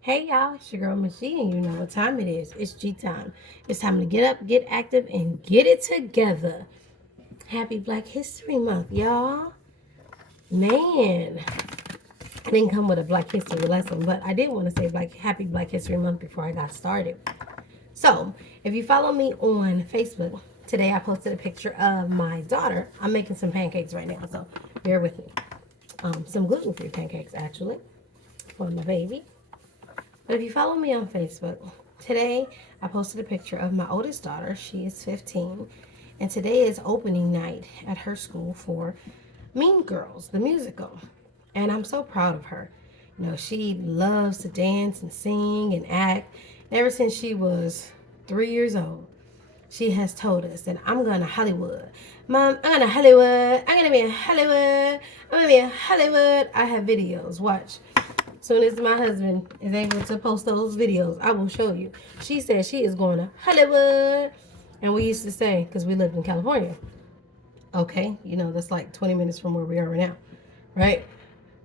Hey y'all, it's your girl Miss G, and you know what time it is. It's G time. It's time to get up, get active, and get it together. Happy Black History Month, y'all. Man, I didn't come with a Black History lesson, but I did want to say Happy Black History Month before I got started. So, if you follow me on Facebook, today I posted a picture of my daughter. I'm making some pancakes right now, so bear with me. Some gluten-free pancakes, actually, for my baby. But if you follow me on Facebook, today I posted a picture of my oldest daughter. She is 15. And today is opening night at her school for Mean Girls, the musical. And I'm so proud of her. You know, she loves to dance and sing and act. Ever since she was 3 years old, she has told us that I'm going to Hollywood. Mom, I'm going to Hollywood. I'm going to be in Hollywood. I'm going to be in Hollywood. I have videos. Watch. Soon as my husband is able to post those videos, I will show you. She said she is going to Hollywood. And we used to say, because we lived in California, okay, you know, that's like 20 minutes from where we are right now, right?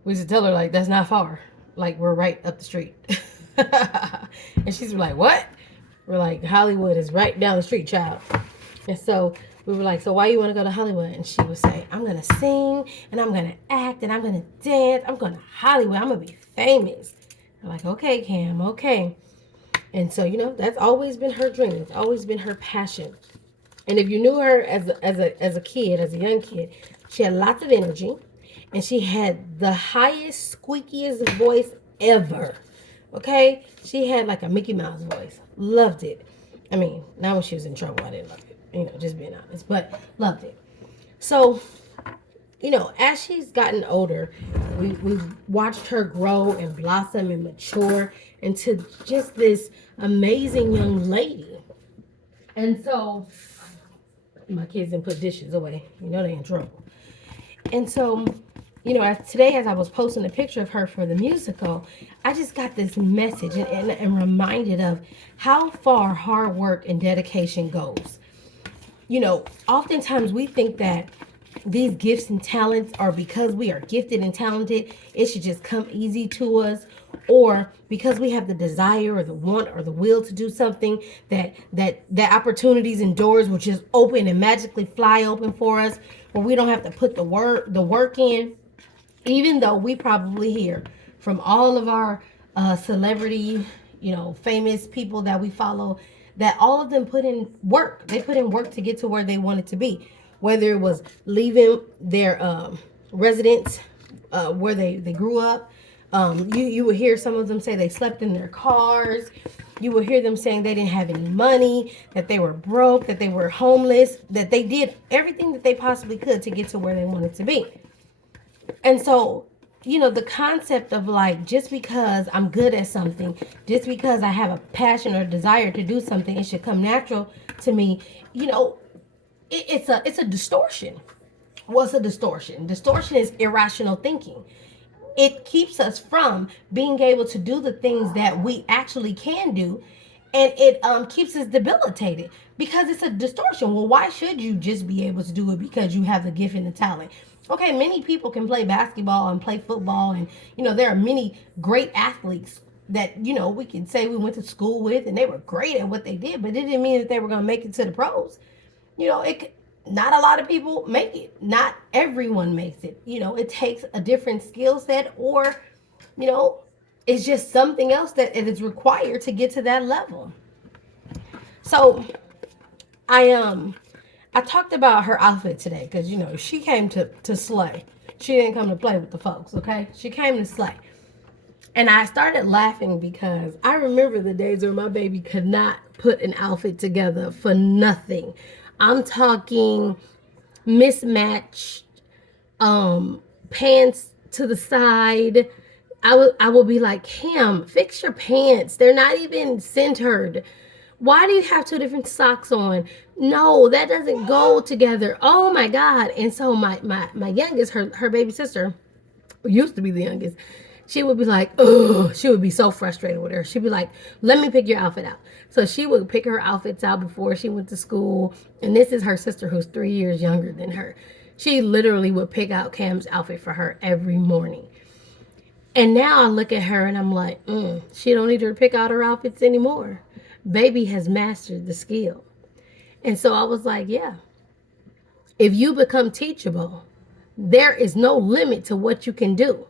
We used to tell her, like, that's not far. Like, we're right up the street. And she's like, what? We're like, Hollywood is right down the street, child. And so we were like, so why you want to go to Hollywood? And she would say, I'm going to sing and I'm going to act and I'm going to dance. I'm going to Hollywood. I'm going to be famous. I'm like, okay, Cam, okay. And so, you know, that's always been her dream. It's always been her passion. And if you knew her as a kid, as a young kid, she had lots of energy and she had the highest, squeakiest voice ever. Okay? She had like a Mickey Mouse voice. Loved it. I mean, not when she was in trouble, I didn't love it. You know, just being honest, but loved it. So, you know, as she's gotten older, we've watched her grow and blossom and mature into just this amazing young lady. And so, my kids didn't put dishes away. You know they in trouble. And so, you know, today as I was posting a picture of her for the musical, I just got this message and reminded of how far hard work and dedication goes. You know, oftentimes we think that these gifts and talents are because we are gifted and talented, it should just come easy to us, or because we have the desire or the want or the will to do something that opportunities and doors will just open and magically fly open for us, where we don't have to put the work in. Even though we probably hear from all of our celebrity, you know, famous people that we follow, that all of them put in work. They put in work to get to where they wanted to be, whether it was leaving their residence where they grew up. You would hear some of them say they slept in their cars. You would hear them saying they didn't have any money, that they were broke, that they were homeless, that they did everything that they possibly could to get to where they wanted to be. And so, you know, the concept of like, just because I'm good at something, just because I have a passion or desire to do something, it should come natural to me. You know, it's a distortion. What's a distortion? Distortion is irrational thinking. It keeps us from being able to do the things that we actually can do, and it keeps us debilitated because it's a distortion. Well, why should you just be able to do it because you have the gift and the talent? Okay, many people can play basketball and play football, and you know there are many great athletes that you know we can say we went to school with, and they were great at what they did, but it didn't mean that they were going to make it to the pros. You know, not a lot of people make it. Not everyone makes it. You know, it takes a different skill set, or you know, it's just something else that it is required to get to that level. So I talked about her outfit today because you know she came to slay. She didn't come to play with the folks, okay? She came to slay. And I started laughing because I remember the days where my baby could not put an outfit together for nothing. I'm talking mismatched pants to the side. I will be like, Cam, fix your pants. They're not even centered. Why do you have two different socks on? No, that doesn't go together. Oh my God. And so my youngest, her baby sister, used to be the youngest, she would be like, ugh, she would be so frustrated with her. She'd be like, let me pick your outfit out. So she would pick her outfits out before she went to school. And this is her sister who's 3 years younger than her. She literally would pick out Cam's outfit for her every morning. And now I look at her and I'm like, she don't need to pick out her outfits anymore. Baby has mastered the skill. And so I was like, yeah, if you become teachable, there is no limit to what you can do.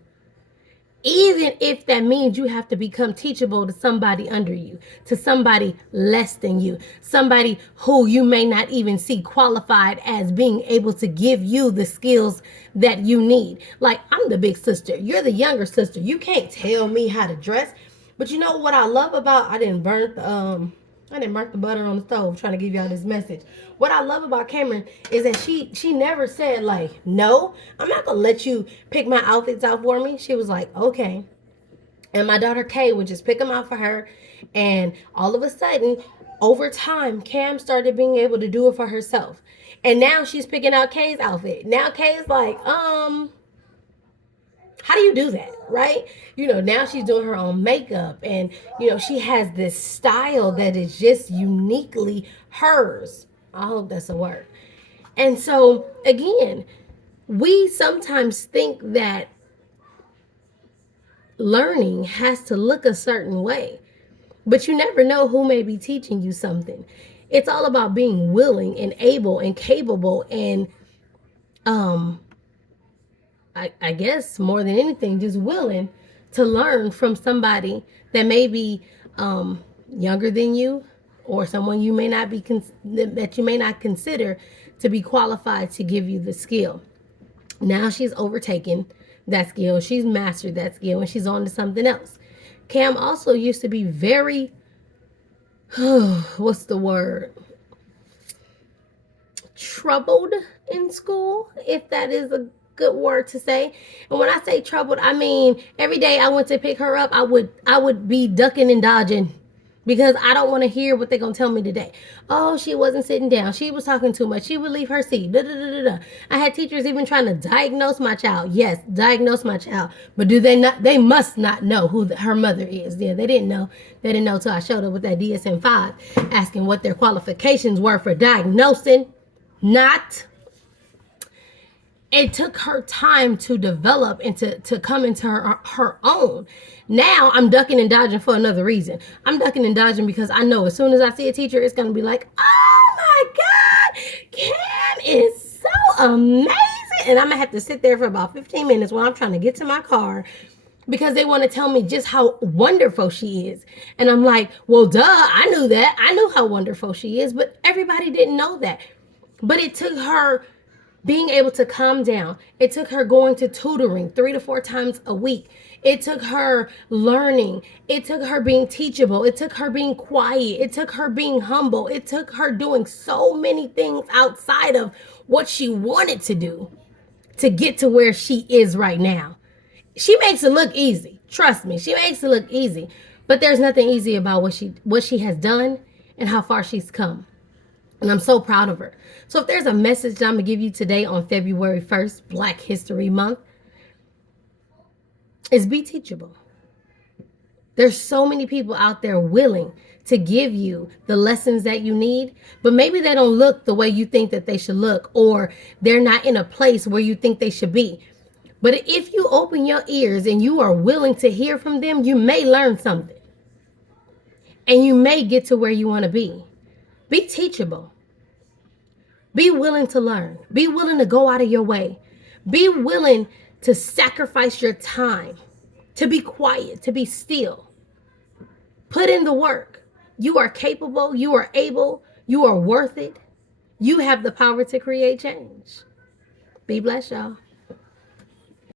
Even if that means you have to become teachable to somebody under you, to somebody less than you, somebody who you may not even see qualified as being able to give you the skills that you need. Like, I'm the big sister, you're the younger sister. You can't tell me how to dress. But you know what I love about, I didn't burn the butter on the stove trying to give y'all this message. What I love about Cameron is that she never said, like, no, I'm not gonna let you pick my outfits out for me. She was like, okay. And my daughter Kay would just pick them out for her. And all of a sudden, over time, Cam started being able to do it for herself. And now she's picking out Kay's outfit. Now Kay's like, how do you do that, right? Now she's doing her own makeup, and she has this style that is just uniquely hers. I hope that's a word. And so again, we sometimes think that learning has to look a certain way, but you never know who may be teaching you something. It's all about being willing and able and capable, and I guess more than anything, just willing to learn from somebody that may be younger than you, or someone you may not be that you may not consider to be qualified to give you the skill. Now she's overtaken that skill, she's mastered that skill, and she's on to something else. Cam also used to be very, what's the word? Troubled in school, if that is a good word to say. And when I say troubled, I mean every day I went to pick her up, I would be ducking and dodging, because I don't want to hear what they're going to tell me today. Oh, she wasn't sitting down, she was talking too much, she would leave her seat, da, da, da, da, da. I had teachers even trying to diagnose my child. Yes, diagnose my child. But do they not? They must not know who her mother is. Yeah, they didn't know till I showed up with that DSM-5 asking what their qualifications were for diagnosing. Not. It took her time to develop and to come into her own. Now I'm ducking and dodging for another reason. I'm ducking and dodging because I know as soon as I see a teacher, it's going to be like, oh my God, Cam is so amazing. And I'm going to have to sit there for about 15 minutes while I'm trying to get to my car, because they want to tell me just how wonderful she is. And I'm like, well, duh, I knew that. I knew how wonderful she is, but everybody didn't know that. But it took her being able to calm down. It took her going to tutoring 3 to 4 times a week. It took her learning. It took her being teachable. It took her being quiet. It took her being humble. It took her doing so many things outside of what she wanted to do to get to where she is right now. She makes it look easy. Trust me, she makes it look easy. But there's nothing easy about what she has done and how far she's come. And I'm so proud of her. So if there's a message that I'm going to give you today on February 1st, Black History Month, is be teachable. There's so many people out there willing to give you the lessons that you need, but maybe they don't look the way you think that they should look, or they're not in a place where you think they should be. But if you open your ears and you are willing to hear from them, you may learn something. And you may get to where you want to be. Be teachable. Be willing to learn. Be willing to go out of your way. Be willing to sacrifice your time, to be quiet, to be still. Put in the work. You are capable. You are able. You are worth it. You have the power to create change. Be blessed, y'all.